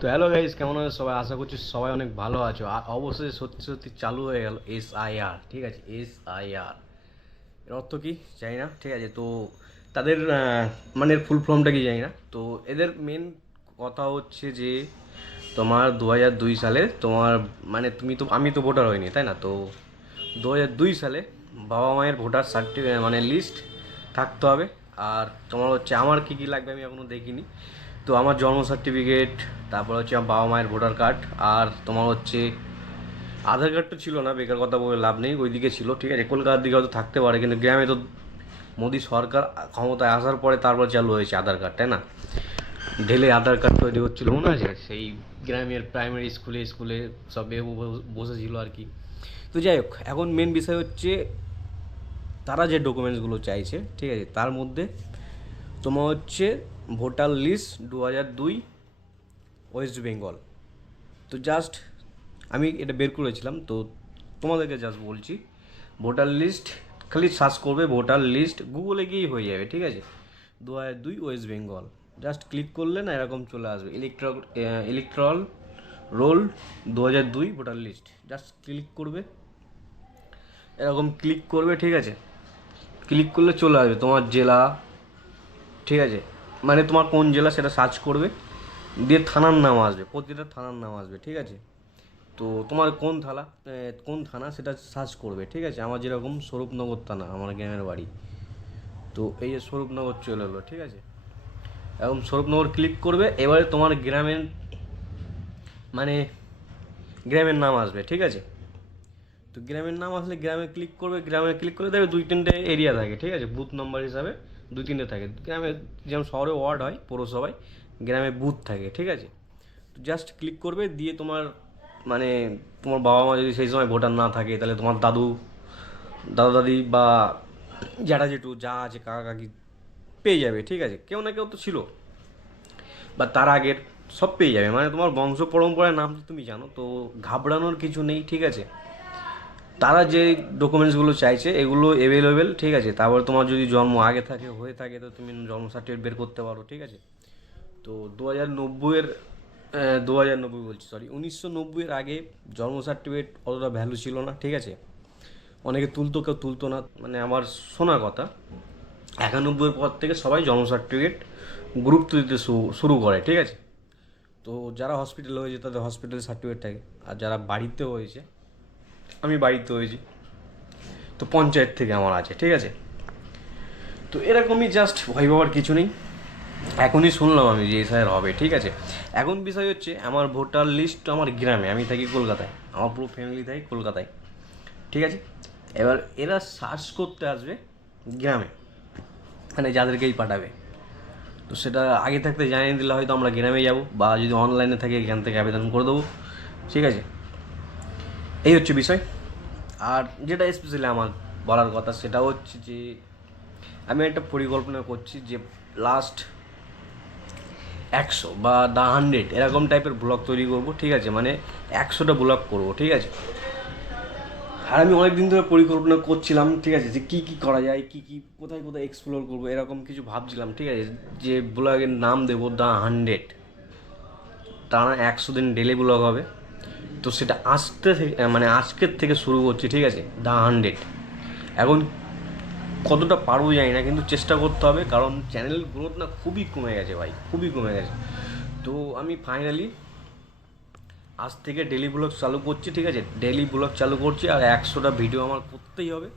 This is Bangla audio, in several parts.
তো হ্যালো গাইজ কেমন আছে সবাই? আশা করছি সবাই অনেক ভালো আছো। আর অবশ্যই সত্যি সত্যি চালু হয়ে গেল এস আই আর ঠিক আছে? এস আই আর এর অর্থ কি? জানি না, ঠিক আছে? তো তাদের মানে ফুল ফর্মটা কি জানি না? তো এদের মেন কথা হচ্ছে যে, তোমার দু হাজার দুই সালে তোমার মানে তুমি তো, আমি তো ভোটার হইনি, তাই না? তো দু হাজার দুই সালে বাবা মায়ের ভোটার সার্টিফিকেট মানে লিস্ট থাকতে হবে। আর তোমার হচ্ছে আমার কী কী লাগবে আমি এখনও দেখিনি। তো আমার জন্ম সার্টিফিকেট তারপর হচ্ছে আমার বাবা মায়ের ভোটার কার্ড আর তোমার হচ্ছে আধার কার্ডটা ছিল না, বেকার কথা বলে লাভ নেই, ওইদিকে ছিল, ঠিক আছে? কলকাতার দিকে হয়তো থাকতে পারে, কিন্তু গ্রামে তো মোদি সরকার ক্ষমতায় আসার পরে তারপর চালু হয়েছে আধার কার্ড তাই না? ঢেলে আধার কার্ড তৈরি হচ্ছিল, মনে আছে? সেই গ্রামের প্রাইমারি স্কুলে স্কুলে সব বসেছিল আর কি। তো যাই হোক, এখন মেন বিষয় হচ্ছে তারা যে ডকুমেন্টসগুলো চাইছে, ঠিক আছে? তার মধ্যে তোমার হচ্ছে ভোটার লিস্ট দু হাজার দুই ওয়েস্ট বেঙ্গল। তো জাস্ট আমি এটা বের করেছিলাম, তো তোমাদেরকে জাস্ট বলছি, ভোটার লিস্ট খালি সার্চ করবে ভোটার লিস্ট গুগলে গিয়েই হয়ে যাবে, ঠিক আছে? দু হাজার দুই ওয়েস্ট বেঙ্গল। জাস্ট ক্লিক করলে না এরকম চলে আসবে। ইলেকট্র ইলেকট্রল রোল দু হাজার দুই ভোটার লিস্ট। জাস্ট ক্লিক করবে। এরকম ক্লিক করবে, ঠিক আছে? ক্লিক করলে চলে আসবে। তোমার জেলা ঠিক আছে? মানে তোমার কোন জেলা সেটা সার্চ করবে, দিয়ে থানার নাম আসবে, প্রতিটা থানার নাম আসবে, ঠিক আছে? তো তোমার কোন থানা কোন থানা সেটা সার্চ করবে, ঠিক আছে? আমার যেরকম স্বরূপনগর থানা, আমার গ্রামের বাড়ি। তো এই যে স্বরূপনগর চলে এলো, ঠিক আছে? এরকম স্বরূপনগর ক্লিক করবে, এবারে তোমার গ্রামের মানে গ্রামের নাম আসবে, ঠিক আছে? তো গ্রামের নাম আসলে গ্রামে ক্লিক করবে, গ্রামে ক্লিক করে দেবে দুই তিনটে এরিয়া থাকে, ঠিক আছে? বুথ নম্বর হিসাবে। দুই তিনটে থাকে। গ্রামে যেমন শহরে ওয়ার্ড হয়, পৌরসভায়, গ্রামে বুথ থাকে, ঠিক আছে? তো জাস্ট ক্লিক করবে, দিয়ে তোমার মানে তোমার বাবা মা যদি সেই সময় ভোটার না থাকে, তাহলে তোমার দাদু দাদা দাদি বা জ্যাঠা জেঠু যা আছে কাকা কাকি পেয়ে যাবে, ঠিক আছে? কেউ না কেউ তো ছিল। বা তার আগের সব পেয়ে যাবে। মানে তোমার বংশ পরম্পরার নাম তুমি জানো, তো ঘাবড়ানোর কিছু নেই, ঠিক আছে? তারা যে ডকুমেন্টসগুলো চাইছে, এগুলো অ্যাভেলেবেল ঠিক আছে? তারপর তোমার যদি জন্ম আগে থাকে, হয়ে থাকে, তো তুমি জন্ম সার্টিফিকেট বের করতে পারো, ঠিক আছে? তো দু হাজার নব্বইয়ের দু হাজার নব্বই বলছি সরি উনিশশো নব্বইয়ের আগে জন্ম সার্টিফিকেট অতটা ভ্যালু ছিল না, ঠিক আছে? অনেকে তুলতো, কেউ তুলতো না মানে আমার শোনা কথা। একানব্বইয়ের পর থেকে সবাই জন্ম সার্টিফিকেট গুরুত্ব দিতে শুরু করে, ঠিক আছে? তো যারা হসপিটালে হয়েছে, তাদের হসপিটাল সার্টিফিকেট থাকে। আর যারা বাড়িতে হয়েছে আমি বাড়িতে হয়েছি তো পঞ্চায়েত থেকে আমার আছে, ঠিক আছে? তো এরকমই জাস্ট ভয় পাওয়ার কিছু নেই। এখনই শুনলাম আমি যে এসআইয়ের হবে, ঠিক আছে? এখন বিষয় হচ্ছে, আমার ভোটার লিস্ট আমার গ্রামে, আমি থাকি কলকাতায়। আমার পুরো ফ্যামিলি থাকে কলকাতায়, ঠিক আছে? এবার এরা সার্চ করতে আসবে গ্রামে মানে যাদেরকেই পাঠাবে। তো সেটা আগে থাকতে জানিয়ে দিলে হয়তো আমরা গ্রামে যাব, বা যদি অনলাইনে থাকে এখান থেকে আবেদন করে দেবো, ঠিক আছে? এই হচ্ছে বিষয়। আর যেটা স্পেশালি আমার বলার কথা সেটা হচ্ছে যে, আমি একটা পরিকল্পনা করছি যে লাস্ট একশো বা দ্য হান্ড্রেড এরকম টাইপের ব্লগ তৈরি করব, ঠিক আছে? মানে একশোটা ব্লগ করব, ঠিক আছে? আর আমি অনেক দিন ধরে পরিকল্পনা করছিলাম, ঠিক আছে, যে কী কী করা যায়, কী কী, কোথায় কোথায় এক্সপ্লোর করব, এরকম কিছু ভাবছিলাম, ঠিক আছে? যে ব্লগের নাম দেবো দ্য হান্ড্রেড টানা একশো দিন ডেলি ব্লগ হবে। তো সেটা থেকে মানে আজকের থেকে শুরু করছি ঠিক আছে? দ্য হান্ড্রেড এখন কতটা পারব জানি না, কিন্তু চেষ্টা করতে হবে, কারণ চ্যানেল গ্রোথ না খুবই কমে গেছে ভাই, খুবই কমে গেছে। তো আমি ফাইনালি আজ থেকে ডেলি ব্লগ চালু করছি, ঠিক আছে? ডেলি ব্লগ চালু করছি, আর একশোটা ভিডিও আমার করতেই হবে।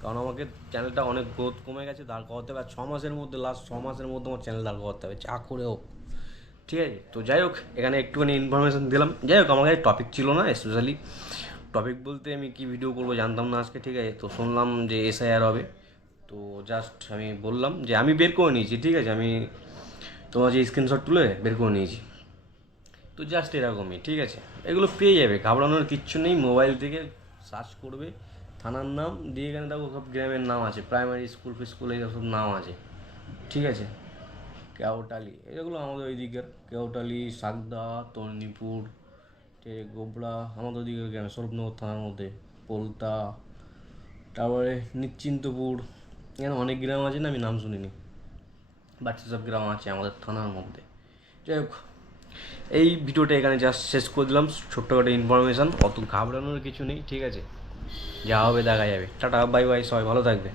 কারণ আমাকে চ্যানেলটা অনেক গ্রোথ কমে গেছে, দাঁড় করাতে হবে। আর ছ মাসের মধ্যে লাস্ট ছ মাসের মধ্যে আমার চ্যানেল দাঁড় করাতে হবে, যা করে হোক। ঠিক আছে? তো যাই হোক, এখানে একটুখানি ইনফরমেশন দিলাম। যাই হোক, আমার কাছে টপিক ছিল না স্পেশালি টপিক বলতে আমি কি ভিডিও করব জানতাম না আজকে, ঠিক আছে? তো শুনলাম যে এসআইআর হবে। তো জাস্ট আমি বললাম যে আমি বের করে নিয়েছি, ঠিক আছে? আমি তোমার যে স্ক্রিনশট তুলে বের করে নিয়েছি। তো জাস্ট এরকমই, ঠিক আছে? এগুলো পেয়ে যাবে, ঘাবড়ানোর কিচ্ছু নেই। মোবাইল থেকে সার্চ করবে। থানার নাম, দিয়ে এখানে দেখো সব গ্রামের নাম আছে। প্রাইমারি স্কুল স্কুল এই সব নাম আছে। ঠিক আছে? কেওটালি, এগুলো আমাদের ওই দিকের কেওটালি, সাগদা তর্নিপুর গোবড়া আমাদের ওইদিকের গ্রামে স্বরূপনগর থানার মধ্যে, পোলতা, তারপরে নিশ্চিন্তপুর, এখানে অনেক গ্রাম আছে না আমি নাম শুনিনি। বাট সেসব গ্রাম আছে আমাদের থানার মধ্যে। যাই হোক এই ভিডিওটা এখানে জাস্ট শেষ করে দিলাম। ছোট্টখাটো ইনফরমেশান অত ঘাবড়ানোর কিছু নেই, ঠিক আছে? যা হবে দেখা যাবে। টাটা বাই বাই সবাই ভালো থাকবে।